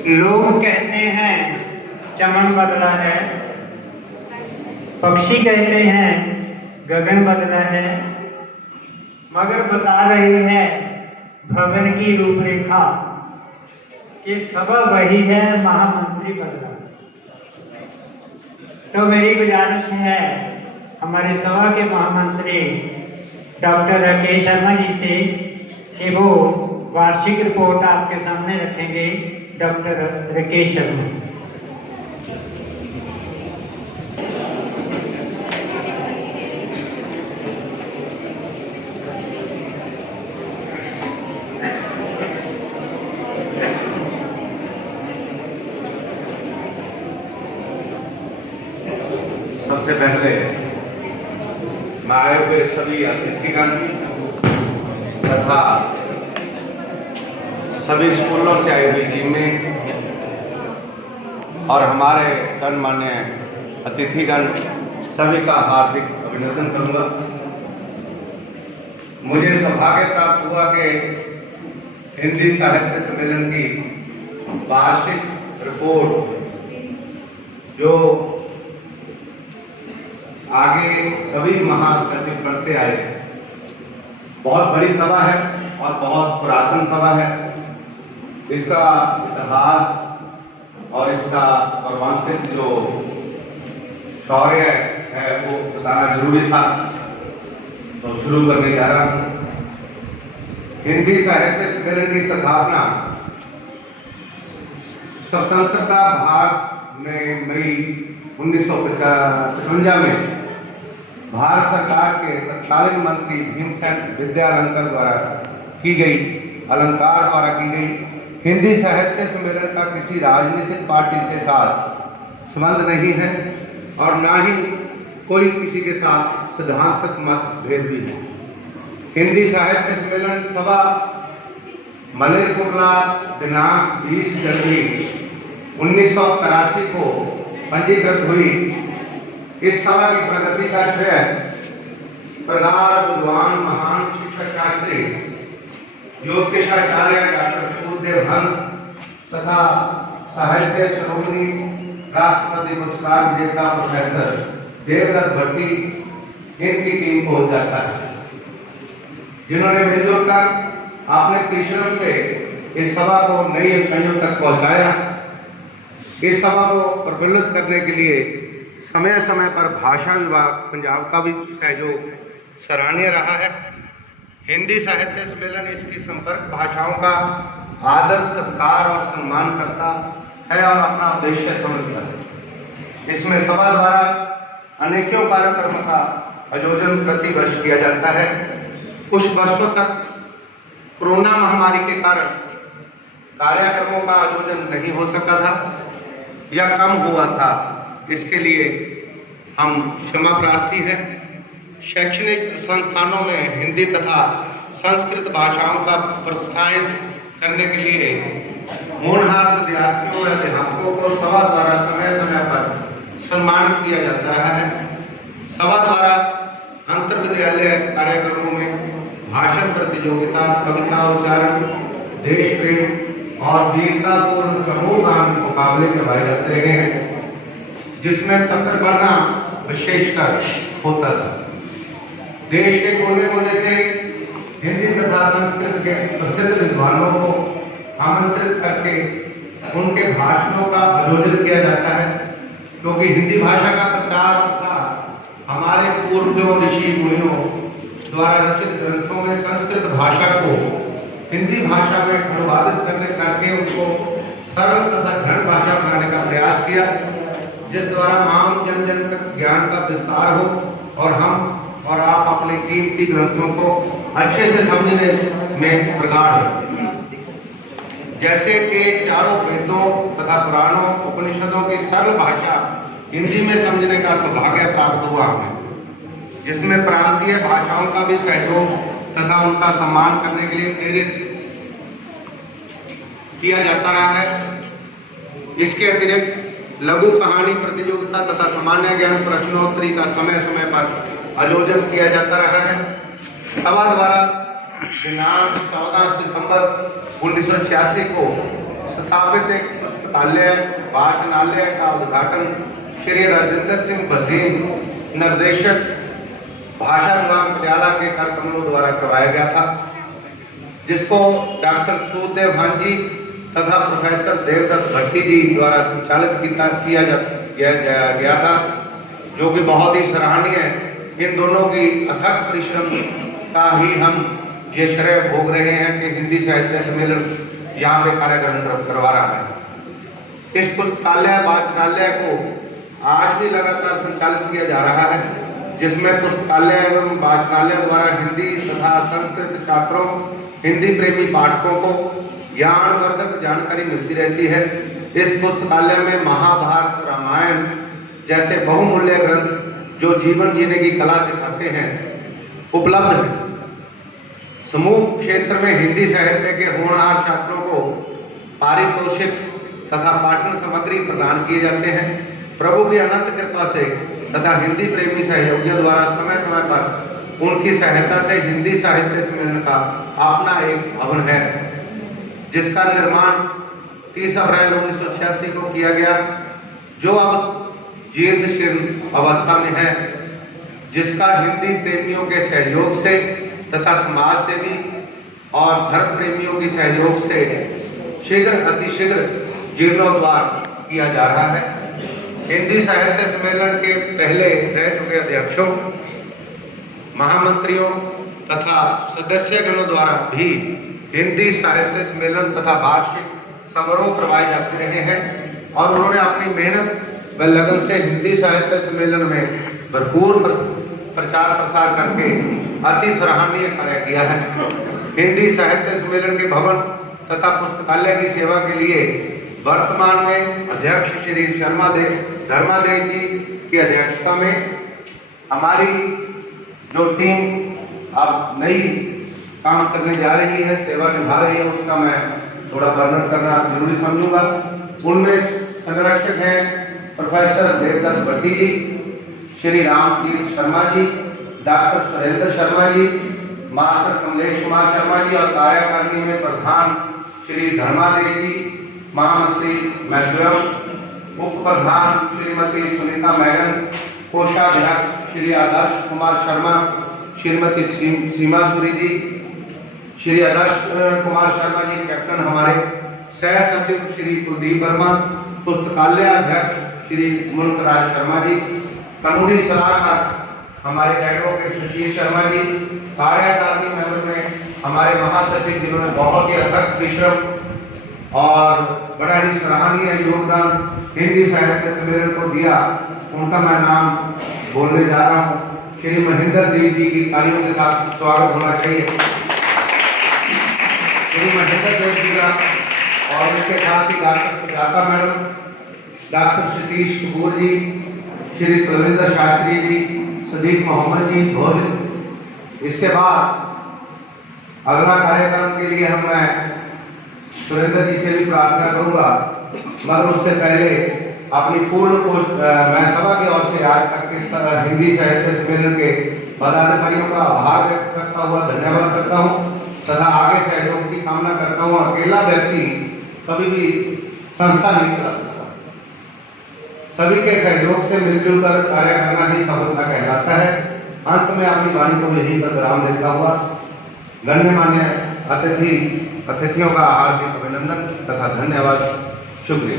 लोग कहते हैं चमन बदला है, पक्षी कहते हैं गगन बदला है, मगर बता रही है भवन की रूपरेखा कि सभा वही है, महामंत्री बदला। तो मेरी गुजारिश है हमारे सभा के महामंत्री डॉक्टर राकेश शर्मा जी से कि वो वार्षिक रिपोर्ट आपके सामने रखेंगे। डॉक्टर राकेश शर्मा। सबसे पहले मैं आए हुए सभी अतिथिगण तथा सभी स्कूलों से आई हुई टीमें और हमारे गणमान्य अतिथिगण सभी का हार्दिक अभिनंदन करूंगा। मुझे सौभाग्य प्राप्त हुआ कि हिंदी साहित्य सम्मेलन की वार्षिक रिपोर्ट जो आगे सभी महासचिव पढ़ते आए, बहुत बड़ी सभा है और बहुत पुरातन सभा है। इसका इतिहास और इसका परमांतरिक जो शौर्य है वो बताना जरूरी था, तो शुरू करने जा रहा हूं। हिंदी साहित्य सम्मेलन की स्थापना स्वतंत्रता भारत में मई 1955 में भारत सरकार के तत्कालीन मंत्री भीमसेन विद्यालंकर द्वारा की गई, अलंकार द्वारा की गई। हिंदी साहित्य सम्मेलन का किसी राजनीतिक पार्टी से साथ संबंध नहीं है और ना ही कोई किसी के साथ सिद्धांतक मतभेद भी है। हिंदी साहित्य सम्मेलन सभा मलेरकोटला दिनांक 20 जनवरी 1983 को पंजीकृत हुई। इस सभा की प्रगति का श्रेय प्रगाढ़ विद्वान महान शिक्षा शास्त्री ज्योतिषाचार्य डॉक्टर सूर्यदेव हंस तथा साहित्य शिरोमणि राष्ट्रपति पुरस्कार विजेता प्रोफेसर देवदत्त भट्टी इनकी टीम को जाता है, जिन्होंने मिलजुल कर अपने परिश्रम से इस सभा को नई ऊंचाइयों तक पहुंचाया। इस सभा को प्रफुल्लित करने के लिए समय समय पर भाषा विभाग पंजाब का भी सहयोग सराहनीय रहा है। हिंदी साहित्य सम्मेलन इसकी संपर्क भाषाओं का आदर, सत्कार और सम्मान करता है और अपना उद्देश्य समझता है। इसमें सभा द्वारा अनेकों कार्यक्रमों का आयोजन प्रति वर्ष किया जाता है। कुछ वर्षों तक कोरोना महामारी के कारण कार्यक्रमों का आयोजन नहीं हो सका था या कम हुआ था, इसके लिए हम क्षमा प्रार्थी हैं। शैक्षणिक संस्थानों में हिंदी तथा संस्कृत भाषाओं का प्रोत्साहित करने के लिए होनहार विद्यार्थियों और अध्यापकों को सभा द्वारा समय समय पर सम्मानित किया जाता रहा है। सभा द्वारा अंतर विद्यालय कार्यक्रमों में भाषण प्रतियोगिता, कविता उच्चारण, देश प्रेम और वीरतापूर्ण समूह गान मुकाबले करवाए जाते रहे हैं, जिसमें पत्र पढ़ना विशेषकर होता था। देश के कोने कोने से हिंदी तथा संस्कृत के प्रसिद्ध विद्वानों को आमंत्रित करके उनके भाषणों का आयोजन किया जाता है, क्योंकि हिंदी भाषा का प्रचार था हमारे पूर्वजों ऋषि मुनियों द्वारा रचित ग्रंथों में संस्कृत भाषा को हिंदी भाषा में अनुवादित करके उसको सरल तथा घन भाषा बनाने का प्रयास किया, जिस द्वारा आम जन जन तक ज्ञान का विस्तार हो और हम और आप अपने कीमती ग्रंथों को अच्छे से समझने में प्रगाढ़ हो। जैसे कि चारों वेदों तथा पुराणों उपनिषदों की सरल भाषा हिंदी में समझने का सौभाग्य प्राप्त हुआ हमें, जिसमें प्रांतीय भाषाओं का भी सहयोग तथा उनका सम्मान करने के लिए प्रेरित किया जाता रहा है। इसके अतिरिक्त लघु कहानी प्रतियोगिता तथा सामान्य ज्ञान प्रश्नोत्तरी का समय समय पर आयोजन किया जाता रहा है। सभा द्वारा दिनांक 14 सितंबर 1986 को स्थापित एक पुस्तकालय वाचनालय का उद्घाटन श्री राजेंद्र सिंह भसीन, निर्देशक भाषा विभाग पटियाला के कर कमलों द्वारा करवाया गया था, जिसको डॉक्टर सूददेव भांजी तथा प्रोफेसर देवदत्त भट्टी जी द्वारा संचालित किया गया था, जो कि बहुत ही सराहनीय है। इन दोनों की अथक परिश्रम का ही हम ये श्रेय भोग रहे हैं कि हिंदी साहित्य सम्मेलन यहाँ पे कार्यक्रम करवा रहा है। इस पुस्तकालय वाचनालय को आज भी लगातार संचालित किया जा रहा है, जिसमें पुस्तकालय एवं वाचनालय द्वारा हिंदी तथा संस्कृत छात्रों, हिंदी प्रेमी पाठकों को ज्ञानवर्धक जानकारी मिलती रहती है। इस पुस्तकालय में महाभारत, रामायण जैसे बहुमूल्य ग्रंथ जो जीवन जीने की कला सिखाते हैं उपलब्ध है। समूह क्षेत्र में हिंदी साहित्य के होनहार छात्रों को पारितोषिक तथा पाठन सामग्री प्रदान किए जाते हैं। प्रभु की अनंत कृपा से तथा हिंदी प्रेमी सहयोगियों द्वारा समय समय पर उनकी सहायता से हिंदी साहित्य सम्मेलन का अपना एक भवन है, जिसका निर्माण 30 अप्रैल 1986 को किया गया, जो अब जीर्ण शीर्ण अवस्था में है, जिसका हिंदी प्रेमियों के सहयोग से तथा समाज सेवी और धर्म प्रेमियों के सहयोग से शीघ्र अतिशीघ्र जीर्णोद्धार किया जा रहा है। हिंदी साहित्य सम्मेलन के पहले रह चुके अध्यक्षों, महामंत्रियों तथा सदस्यगणों द्वारा भी हिंदी साहित्य सम्मेलन तथा वार्षिक समारोह करवाए जाते रहे हैं और उन्होंने अपनी मेहनत व लगन से हिंदी साहित्य सम्मेलन में भरपूर प्रचार प्रसार करके अति सराहनीय कार्य किया है। हिंदी साहित्य सम्मेलन के भवन तथा पुस्तकालय की सेवा के लिए वर्तमान में अध्यक्ष श्री धर्मादेव जी की अध्यक्षता में हमारी जो टीम अब नई काम करने जा रही है, सेवा निभा रही है, उसका मैं थोड़ा वर्णन करना जरूरी समझूंगा। उनमें संरक्षक हैं प्रोफेसर देवदत्त भट्टी जी, श्री रामतीर्थ शर्मा जी, डॉक्टर सुरेंद्र शर्मा जी, मास्टर कमलेश कुमार शर्मा जी और कार्यकारिणी में प्रधान श्री धर्मादेव जी, महामंत्री मैं स्वयं, उप प्रधान श्रीमती सुनीता मैडम, कोषाध्यक्ष श्री आदर्श कुमार शर्मा, श्रीमती सीमा सूरी जी, श्री आदर्श कुमार शर्मा जी कैप्टन हमारे, सह सचिव श्री कुलदीप वर्मा, पुस्तकालय अध्यक्ष श्री मुल्कराज शर्मा जी, कानूनी सलाहकार हमारे एडवोकेट सुशील शर्मा जी, कार्यकारिणी मेंबर में हमारे महासचिव जिन्होंने बहुत ही अथक परिश्रम और बड़ा ही सराहनीय योगदान हिंदी साहित्य सम्मेलन को दिया, उनका मैं नाम बोलने जा रहा हूँ। श्री महेंद्र देव जी की तालियों के साथ स्वागत होना चाहिए। श्री महेंद्र देव जी का और इसके साथ ही doctor Sujata madam, doctor Satish Kapoor ji, Shri Kulwinder Shastri ji, Sadiq Mohammed ji भोज। इसके बाद अगला कार्यक्रम के लिए मैं सुरेंद्र जी से भी प्रार्थना करूंगा, मगर उससे पहले अपनी मैं सभा की ओर से आज तक इस हिंदी साहित्य सम्मेलन के पदाधिकारियों का आभार व्यक्त करता हुआ धन्यवाद करता हूं तथा आगे सहयोग की कामना करता हूं। अकेला व्यक्ति कभी भी संस्था नहीं चला सकता, सभी के सहयोग से मिलजुल कर कार्य करना ही सफलता कहलाता है। अंत में अपनी वाणी को यहीं पर विराम देता हुआ गण्यमान्य अतिथियों का हार्दिक अभिनंदन तथा धन्यवाद। शुक्रिया।